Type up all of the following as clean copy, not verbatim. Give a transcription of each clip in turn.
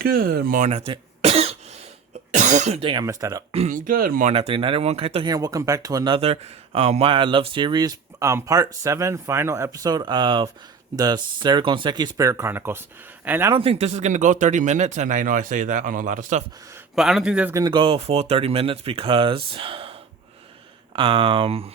Good morning out there. Dang, I messed that up. Good morning out there, everyone. Kaito here, and welcome back to another Why I Love series, part 7, final episode of the Seirei Spirit Chronicles. And I don't think this is going to go 30 minutes, and I know I say that on a lot of stuff, but I don't think this is going to go a full 30 minutes because, well,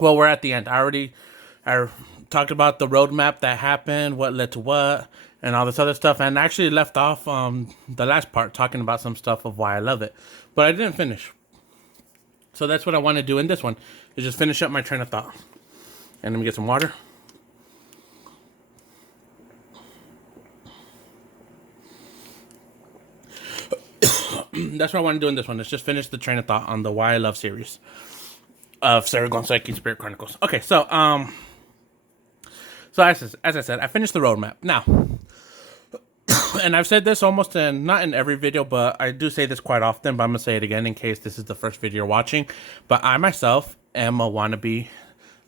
we're at the end. I talked about the roadmap that happened, what led to what, and all this other stuff, and I actually left off the last part talking about some stuff of why I love it, but I didn't finish. So that's what I want to do in this one, is just finish up my train of thought. And let me get some water. That's what I want to do in this one, is just finish the train of thought on the Why I Love series of Seirei Spirit Chronicles. Okay, so as I said, I finished the roadmap. Now, and I've said this almost not in every video, but I do say this quite often, but I'm going to say it again in case this is the first video you're watching. But I myself am a wannabe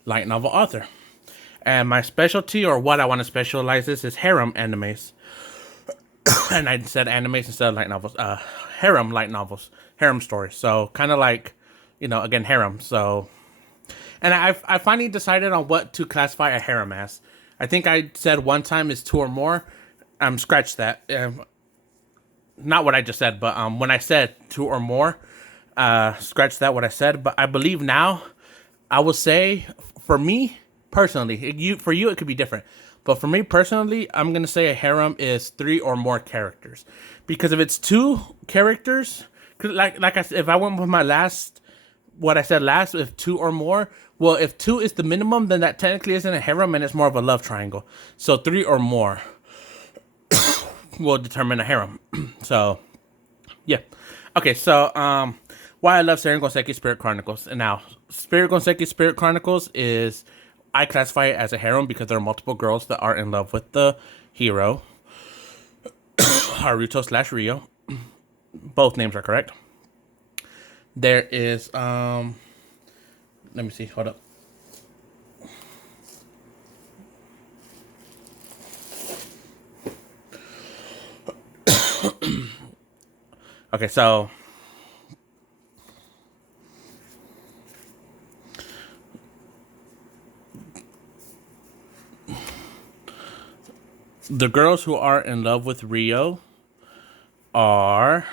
light novel author. And my specialty, or what I want to specialize is harem animes. And I said animes instead of light novels. Harem light novels. Harem stories. So kind of like, again, harem. So, and I finally decided on what to classify a harem as. I think I said one time is 2 or more. Scratch that. Not what I just said, but when I said 2 or more, scratch that what I said. But I believe now, I will say, for me personally, for you it could be different. But for me personally, I'm gonna say a harem is 3 or more characters, because if it's 2 characters, like I said, if I went with my last, what I said last, if 2 or more, well, if 2 is the minimum, then that technically isn't a harem and it's more of a love triangle. So 3 or more will determine a harem. So, yeah. Okay, so why I love Seirei Spirit Chronicles. And now, Seirei Spirit Chronicles is, I classify it as a harem because there are multiple girls that are in love with the hero, Haruto/Rio. Both names are correct. There is, let me see, hold up. Okay, so the girls who are in love with Rio are,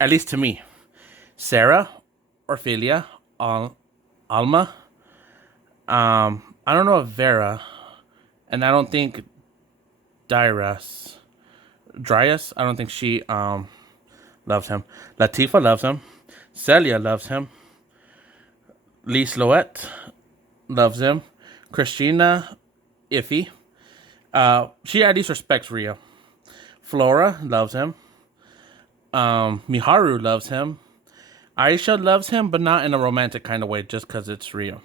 at least to me, Sarah, Orphelia, Alma. I don't know if Vera, and I don't think Dryas. I don't think she loves him. Latifa loves him. Celia loves him. Lee Sloet loves him. Christina, iffy. She at least respects Rio. Flora loves him. Miharu loves him. Aisha loves him, but not in a romantic kind of way, just because it's Rio.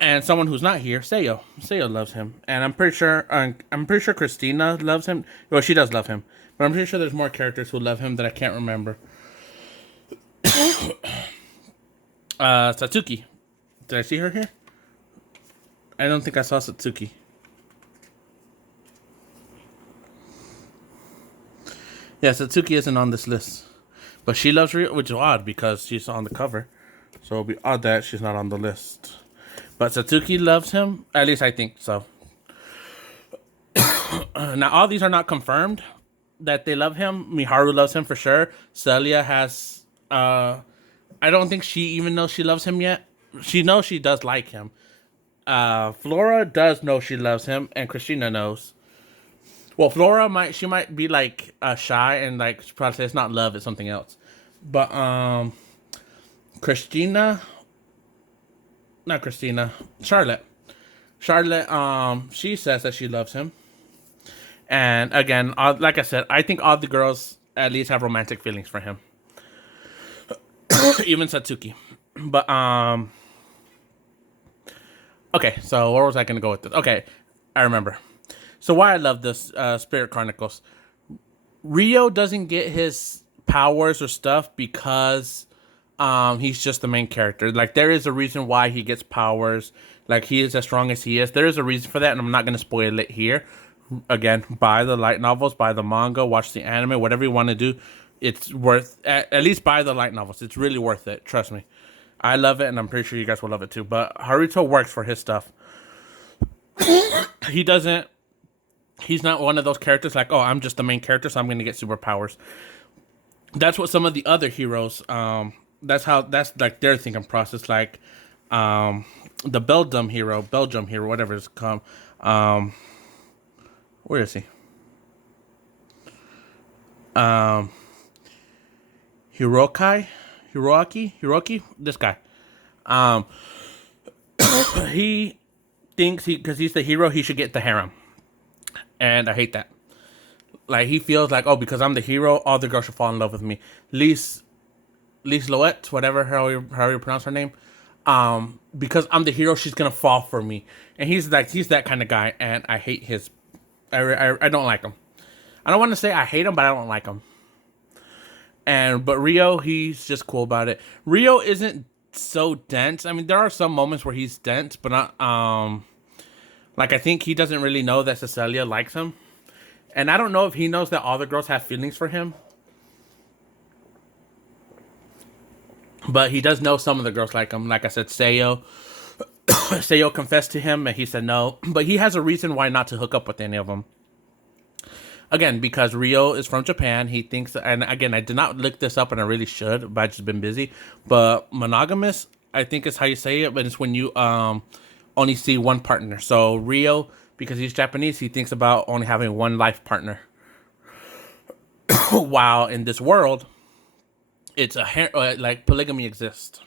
And someone who's not here, Seiyo. Seiyo loves him, and I'm pretty sure Christina loves him. Well, she does love him, but I'm pretty sure there's more characters who love him that I can't remember. Satsuki. Did I see her here? I don't think I saw Satsuki. Yeah, Satsuki isn't on this list. But she loves Rio, which is odd because she's on the cover. So it'll be odd that she's not on the list. But Satsuki loves him. At least I think so. Now, all these are not confirmed that they love him. Miharu loves him for sure. Celia has... I don't think she even knows she loves him yet. She knows she does like him. Flora does know she loves him. And Christina knows. Well, Flora might be like shy and like she probably say it's not love, it's something else. But Charlotte, she says that she loves him. And again, like I said, I think all the girls at least have romantic feelings for him, even Satsuki. But okay, so where was I gonna go with this? Okay, I remember. So why I love this Spirit Chronicles. Rio doesn't get his powers or stuff because he's just the main character. Like, there is a reason why he gets powers. Like, he is as strong as he is. There is a reason for that, and I'm not going to spoil it here. Again, buy the light novels, buy the manga, watch the anime, whatever you want to do. It's worth, at least buy the light novels. It's really worth it. Trust me. I love it, and I'm pretty sure you guys will love it too. But Haruto works for his stuff. He doesn't, he's not one of those characters like, oh, I'm just the main character, so I'm going to get superpowers. That's what some of the other heroes, that's like their thinking process. Like, the Belgium hero, whatever it's called. Where is he? Hiroki, this guy. He thinks because he's the hero, he should get the harem, and I hate that. Like, he feels like, oh, because I'm the hero, all the girls should fall in love with me. Lise Loette, whatever how you pronounce her name. Because I'm the hero, she's gonna fall for me, and he's that kind of guy, and I hate his. I don't like him. I don't want to say I hate him, but I don't like him. But Rio, he's just cool about it. Rio isn't so dense. I mean, there are some moments where he's dense, but not like, I think he doesn't really know that Celia likes him. And I don't know if he knows that all the girls have feelings for him. But he does know some of the girls like him. Like I said, Seiyo confessed to him and he said no. But he has a reason why not to hook up with any of them. Again, because Rio is from Japan. He thinks, and again, I did not look this up and I really should, but I've just been busy. But monogamous, I think is how you say it, but it's when you only see one partner. So Rio, because he's Japanese, he thinks about only having one life partner. While in this world, it's like polygamy exists.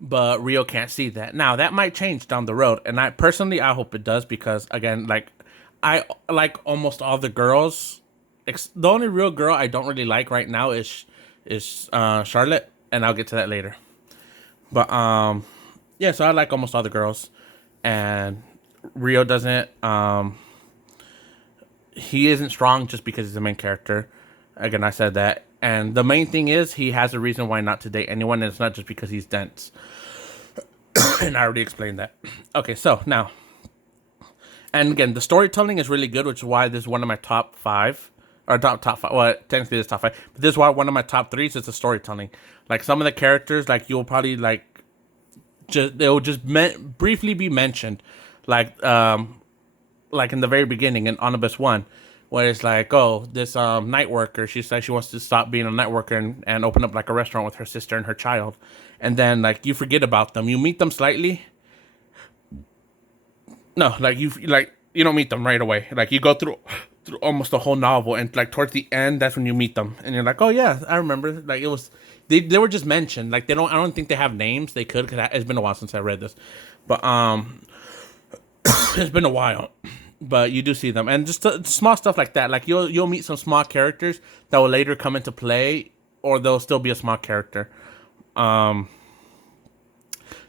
But Rio can't see that. Now, that might change down the road. And I hope it does, because again, like, I like almost all the girls. The only real girl I don't really like right now is Charlotte, and I'll get to that later. But yeah, so I like almost all the girls, and Rio doesn't. He isn't strong just because he's the main character. Again, I said that, and the main thing is he has a reason why not to date anyone, and it's not just because he's dense. And I already explained that. Okay, so now. And again, the storytelling is really good, which is why this is one of my top 5. Or top 5. Well, technically it's top 5. But this is why one of my top 3s is the storytelling. Like, some of the characters, like, you'll probably, like, they'll just briefly be mentioned. Like in the very beginning in Omnibus 1. Where it's like, oh, this night worker, she says she wants to stop being a night worker and open up, like, a restaurant with her sister and her child. And then, like, you forget about them. You meet them slightly. No, like, you don't meet them right away. Like, you go through almost the whole novel, and like towards the end, that's when you meet them, and you're like, oh yeah, I remember. Like, it was they were just mentioned. Like, I don't think they have names. They could, because it's been a while since I read this, but it's been a while. But you do see them, and just small stuff like that. Like, you'll meet some small characters that will later come into play, or they'll still be a small character. There's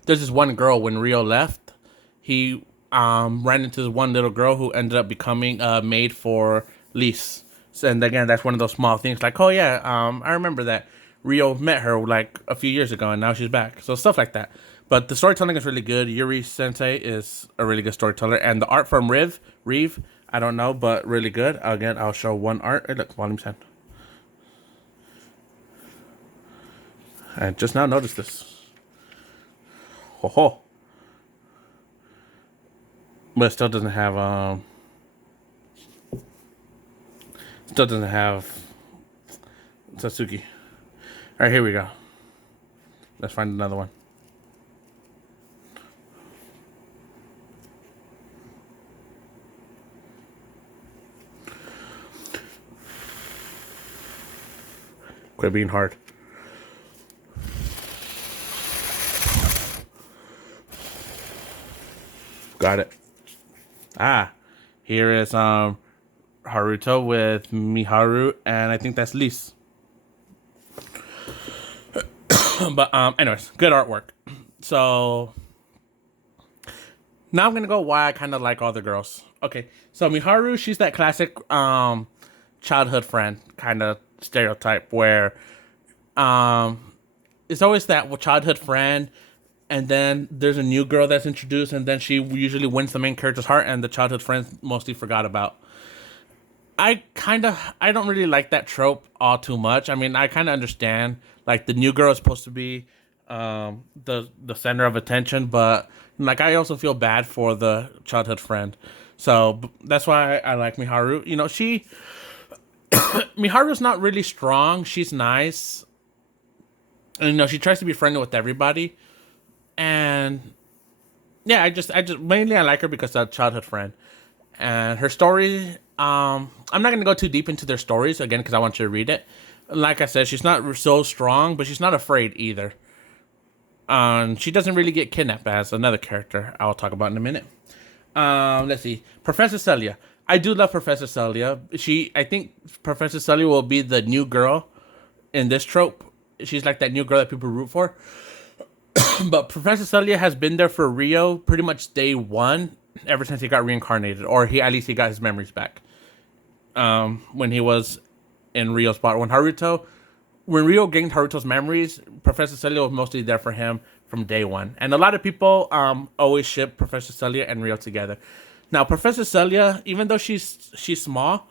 this one girl, when Rio left, he ran into this one little girl who ended up becoming a maid for Lise. And again, that's one of those small things. Like, oh yeah, I remember that Rio met her like a few years ago, and now she's back. So stuff like that. But the storytelling is really good. Yuri Sensei is a really good storyteller, and the art from Reeve, I don't know, but really good. Again, I'll show one art. Hey, look, volume 10. I just now noticed this. Ho ho. But it still doesn't have Satsuki. Alright, here we go. Let's find another one. Quit being hard. Got it. Here is Haruto with Miharu, and I think that's Lise. But anyways, good artwork. So now I'm gonna go why I kind of like all the girls. Okay, so Miharu, she's that classic childhood friend kind of stereotype where it's always that childhood friend and then there's a new girl that's introduced, and then she usually wins the main character's heart, and the childhood friends mostly forgot about. I don't really like that trope all too much. I mean, I kind of understand like the new girl is supposed to be the center of attention, but like I also feel bad for the childhood friend. So that's why I like Miharu. You know, Miharu's not really strong. She's nice, and you know she tries to be friendly with everybody. And yeah, I just mainly I like her because of childhood friend and her story. I'm not gonna go too deep into their stories again because I want you to read it. Like I said, she's not so strong, but she's not afraid either. She doesn't really get kidnapped as another character I'll talk about in a minute. Let's see, Professor Celia. I do love Professor Celia. I think Professor Celia will be the new girl in this trope. She's like that new girl that people root for. But Professor Celia has been there for Rio pretty much day one, ever since he got reincarnated, or at least he got his memories back. When he was in Rio's spot, when Rio gained Haruto's memories, Professor Celia was mostly there for him from day one. And a lot of people always ship Professor Celia and Rio together. Now, Professor Celia, even though she's small,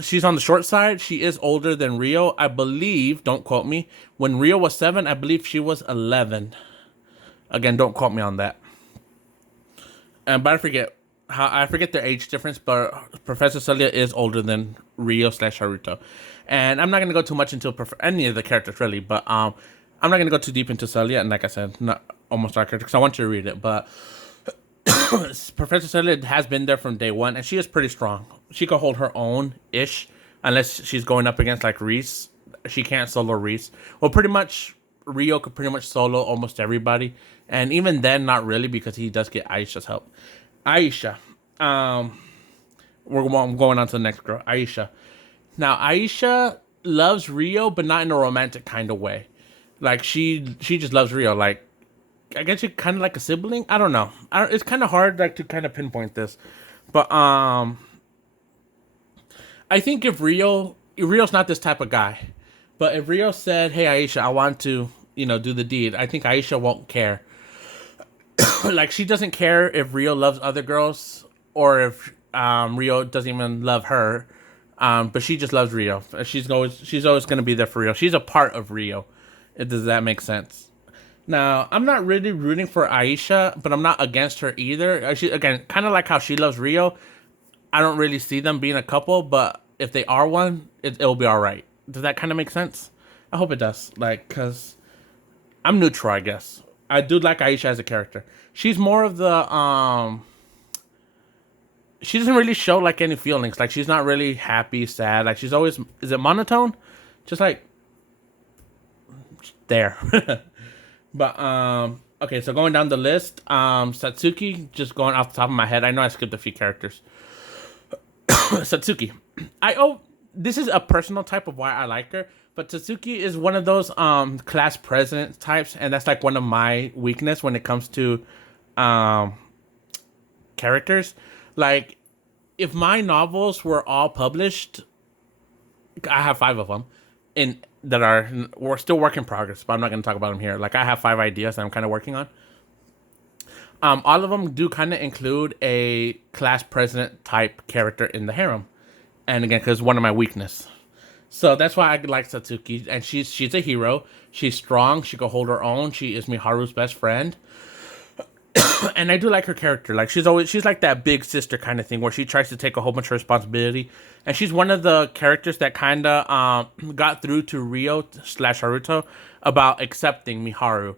she's on the short side. She is older than Rio, I believe. Don't quote me. When Rio was 7, I believe she was 11. Again, don't quote me on that. But I forget their age difference. But Professor Celia is older than Rio / Haruto, and I'm not gonna go too much into any of the characters really. But I'm not gonna go too deep into Celia. And like I said, not almost our character because I want you to read it. But Professor Celia has been there from day one, and she is pretty strong. She can hold her own ish, unless she's going up against like Reese. She can't solo Reese. Well, pretty much Rio could pretty much solo almost everybody, and even then, not really because he does get Aisha's help. Aisha, I'm going on to the next girl, Aisha. Now, Aisha loves Rio, but not in a romantic kind of way. Like she just loves Rio. Like I guess you're kind of like a sibling. I don't know. It's kind of hard like to kind of pinpoint this, but I think if Rio's not this type of guy, but if Rio said, "Hey Aisha, I want to do the deed," I think Aisha won't care. Like she doesn't care if Rio loves other girls or if Rio doesn't even love her. But she just loves Rio. She's always gonna be there for Rio. She's a part of Rio. Does that make sense? Now, I'm not really rooting for Aisha, but I'm not against her either. She, again, kind of like how she loves Rio. I don't really see them being a couple, but if they are one, it'll be all right. Does that kind of make sense? I hope it does. Like, because I'm neutral, I guess. I do like Aisha as a character. She's more of the, she doesn't really show, like, any feelings. Like, she's not really happy, sad. Like, she's always, is it monotone? Just, like, there. But, okay, so going down the list, Satsuki, just going off the top of my head. I know I skipped a few characters. Satsuki. This is a personal type of why I like her, but Satsuki is one of those class president types, and that's like one of my weakness when it comes to characters. Like, if my novels were all published, I have 5 of them, we're still work in progress, but I'm not going to talk about them here. Like, I have 5 ideas that I'm kind of working on. All of them do kind of include a class president type character in the harem. And again, because one of my weakness. So that's why I like Satsuki. And she's a hero. She's strong. She can hold her own. She is Miharu's best friend. And I do like her character. Like, she's like that big sister kind of thing where she tries to take a whole bunch of responsibility. And she's one of the characters that kind of got through to Rio / Haruto about accepting Miharu.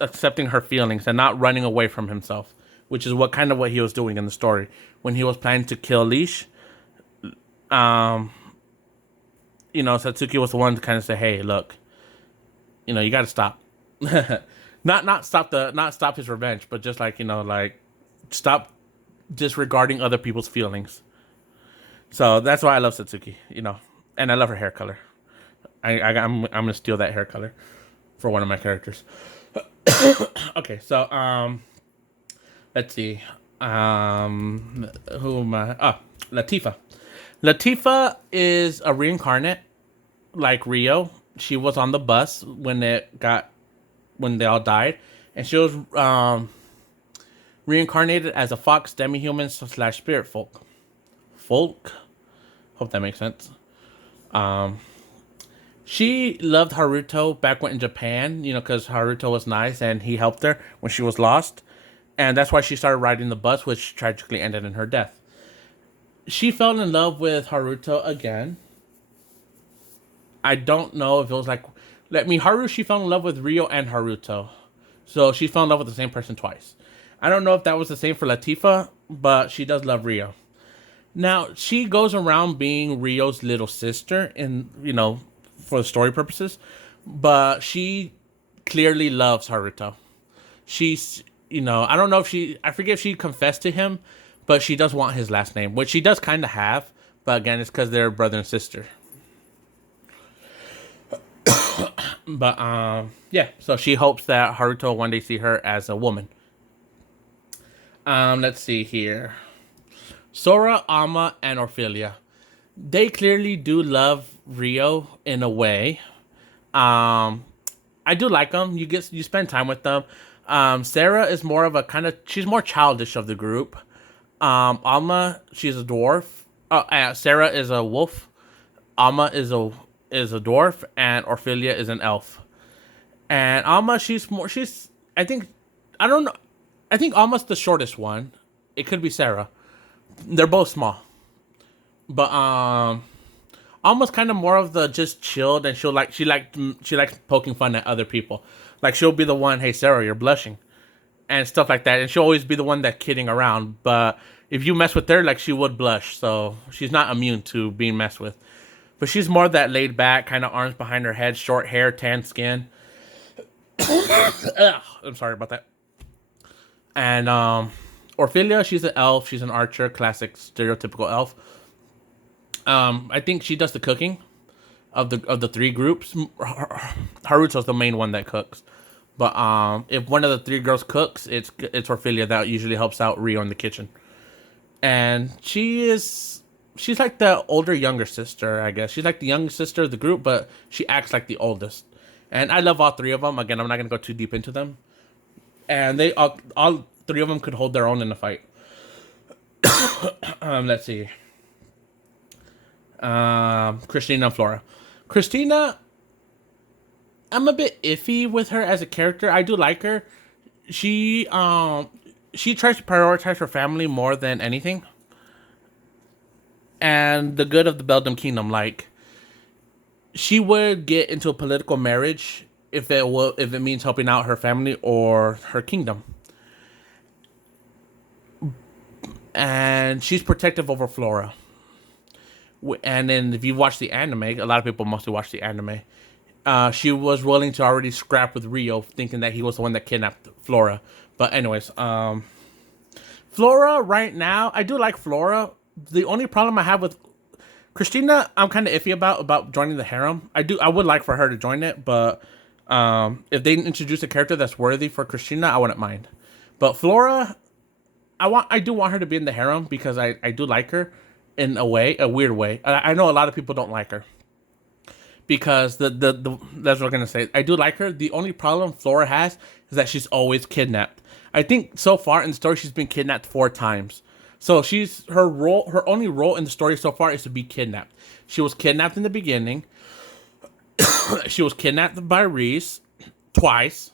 Accepting her feelings and not running away from himself, which is what he was doing in the story when he was planning to kill Leash. Satsuki was the one to kind of say, "Hey, look, you got to stop." not stop his revenge, but just stop disregarding other people's feelings. So that's why I love Satsuki, and I love her hair color. I'm gonna steal that hair color for one of my characters. Okay, so let's see. Who am I? Latifa. Latifa is a reincarnate, like Rio. She was on the bus when they all died, and she was reincarnated as a fox demi-human slash spirit folk. Hope that makes sense. She loved Haruto back when in Japan, because Haruto was nice and he helped her when she was lost. And that's why she started riding the bus, which tragically ended in her death. She fell in love with Haruto again. I don't know if it was she fell in love with Rio and Haruto. So she fell in love with the same person twice. I don't know if that was the same for Latifa, but she does love Rio. Now, she goes around being Rio's little sister for the story purposes, but she clearly loves Haruto. She's, I don't know I forget if she confessed to him, but she does want his last name, which she does kind of have, but again, it's because they're brother and sister. But, yeah, so she hopes that Haruto will one day see her as a woman. Let's see here. Sora, Alma, and Ophelia. They clearly do love Rio in a way. I do like them. You spend time with them. Sarah is more of she's more childish of the group. Alma, she's a dwarf. Sarah is a wolf. Alma is a dwarf, and Ophelia is an elf. And Alma, I think Alma's the shortest one. It could be Sarah. They're both small. But Alma's kind of more of the just chilled, and she likes poking fun at other people. Like, she'll be the one, "Hey Sarah, you're blushing," and stuff like that. And she'll always be the one that's kidding around. But if you mess with her, she would blush. So she's not immune to being messed with. But she's more that laid back, kind of arms behind her head, short hair, tan skin. I'm sorry about that. And Ophelia, she's an elf. She's an archer, classic stereotypical elf. I think she does the cooking of the three groups. Haruto's the main one that cooks. But if one of the three girls cooks, it's Ophelia that usually helps out Rio in the kitchen. And she's like the younger sister, I guess. She's like the youngest sister of the group, but she acts like the oldest. And I love all three of them. Again, I'm not going to go too deep into them. And they all three of them could hold their own in a fight. Let's see. Christina and Flora. Christina, I'm a bit iffy with her as a character. I do like her. She tries to prioritize her family more than anything, and the good of the Beldam Kingdom. Like, she would get into a political marriage if it means helping out her family or her kingdom. And she's protective over Flora. And then if you watch the anime, a lot of people mostly watch the anime. She was willing to already scrap with Rio, thinking that he was the one that kidnapped Flora. But anyways, Flora right now, I do like Flora. The only problem I have with Christina, I'm kind of iffy about joining the harem. I would like for her to join it, but if they introduce a character that's worthy for Christina, I wouldn't mind. But Flora, I do want her to be in the harem because I do like her in a weird way. I know a lot of people don't like her because that's what I'm gonna say. I do like her. The only problem Flora has is that she's always kidnapped. I think so far in the story she's been kidnapped 4 times. So her only role in the story so far is to be kidnapped. She was kidnapped in the beginning. She was kidnapped by Reese twice.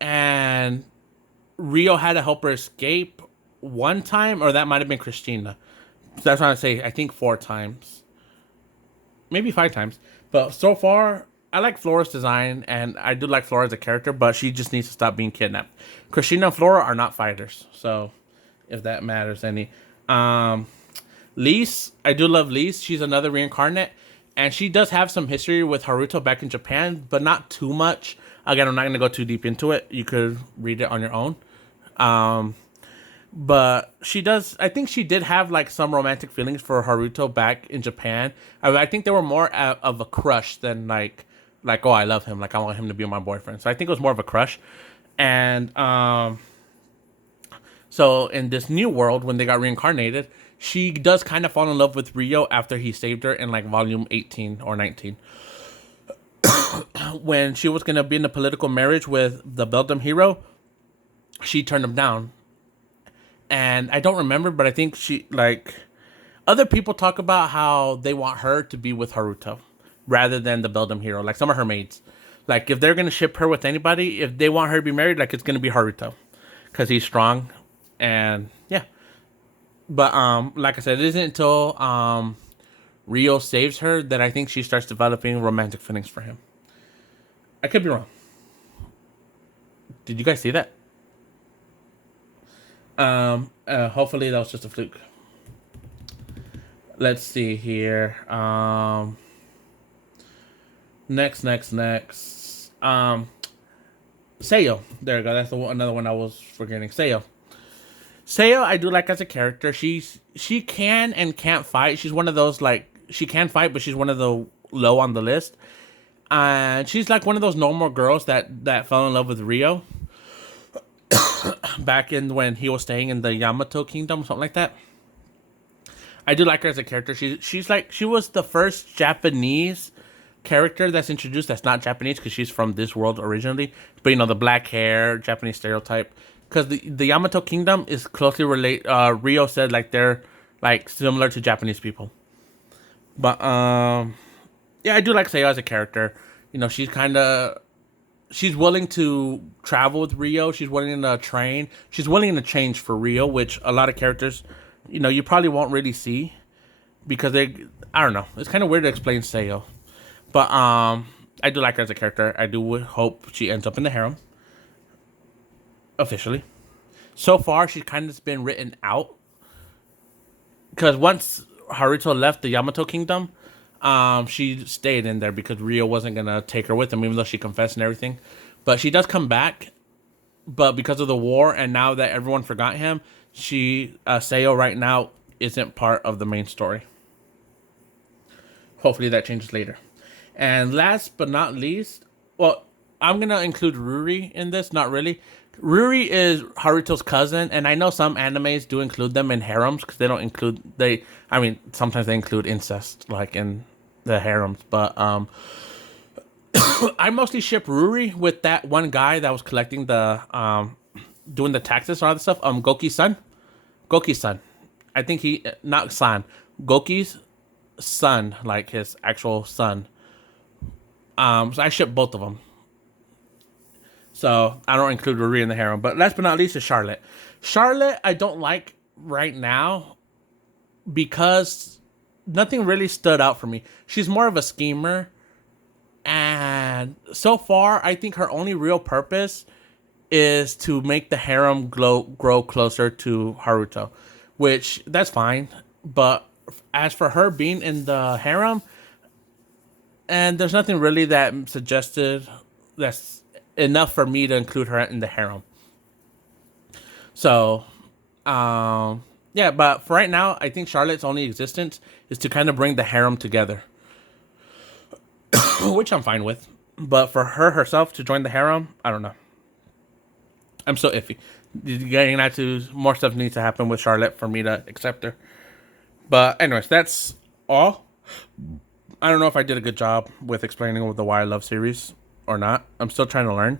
And Rio had to help her escape 1 time, or that might have been Christina. So that's what I say. I think 4 times. Maybe 5 times. But so far, I like Flora's design, and I do like Flora as a character, but she just needs to stop being kidnapped. Christina and Flora are not fighters, so if that matters any. Lise, I do love Lise. She's another reincarnate, and she does have some history with Haruto back in Japan, but not too much. Again, I'm not going to go too deep into it. You could read it on your own. But I think she did have like some romantic feelings for Haruto back in Japan. I think they were more of a crush than like, oh, I love him. Like, I want him to be my boyfriend. So I think it was more of a crush. And so in this new world, when they got reincarnated, she does kind of fall in love with Rio after he saved her in like volume 18 or 19. when she was gonna be in a political marriage with the Beldam hero, she turned him down. And I don't remember, but I think other people talk about how they want her to be with Haruto rather than the Beldam hero. Like some of her maids, like if they're gonna ship her with anybody, if they want her to be married, like it's gonna be Haruto, because he's strong, and yeah. But like I said, it isn't until Rio saves her that I think she starts developing romantic feelings for him. I could be wrong. Did you guys see that? Hopefully that was just a fluke. Let's see here. Next. Seiyo. There we go. That's another one I was forgetting. Seiyo, I do like as a character. She can and can't fight. She's one of those, like, she can fight, but she's one of the low on the list. And she's like one of those normal girls that fell in love with Rio back in when he was staying in the Yamato Kingdom, something like that. I do like her as a character. She was the first Japanese character that's introduced that's not Japanese, because she's from this world originally. But, you know, the black hair, Japanese stereotype. Because the Yamato Kingdom is closely related. Rio said, like, they're, like, similar to Japanese people. But, yeah, I do like Seiya as a character. You know, she's willing to travel with Rio. She's willing to train. She's willing to change for Rio, which a lot of characters, you know, you probably won't really see. Because I don't know. It's kind of weird to explain Seiyo. But, I do like her as a character. I do hope she ends up in the harem. Officially. So far, she's kind of been written out. Because once Haruto left the Yamato Kingdom, she stayed in there because Rio wasn't going to take her with him, even though she confessed and everything. But she does come back. But because of the war, and now that everyone forgot him, Seiyo right now isn't part of the main story. Hopefully that changes later. And last but not least, well, I'm going to include Ruri in this. Not really. Ruri is Haruto's cousin, and I know some animes do include them in harems, because they don't include, sometimes they include incest, like in the harems, but I mostly ship Ruri with that one guy that was collecting doing the taxes and all that stuff, Goki's son. I think not son, Goki's son, like his actual son. So I ship both of them. So I don't include Ruri in the harem. But last but not least is Charlotte. Charlotte, I don't like right now because nothing really stood out for me. She's more of a schemer. And so far, I think her only real purpose is to make the harem grow closer to Haruto. Which, that's fine. But as for her being in the harem, and there's nothing really that suggested that's enough for me to include her in the harem. So, yeah, but for right now, I think Charlotte's only existence is to kind of bring the harem together. Which I'm fine with. But for her herself to join the harem, I don't know. I'm so iffy. Getting that to more stuff needs to happen with Charlotte for me to accept her. But anyways, that's all. I don't know if I did a good job with explaining with the Why I Love series or not. I'm still trying to learn.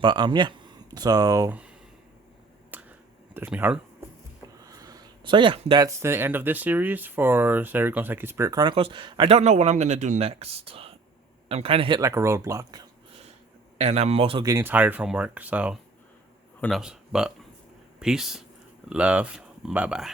But yeah. So there's Miharu. So yeah, that's the end of this series for Seirei Gensouki Spirit Chronicles. I don't know what I'm gonna do next. I'm kind of hit like a roadblock. And I'm also getting tired from work, so who knows. But peace, love, bye-bye.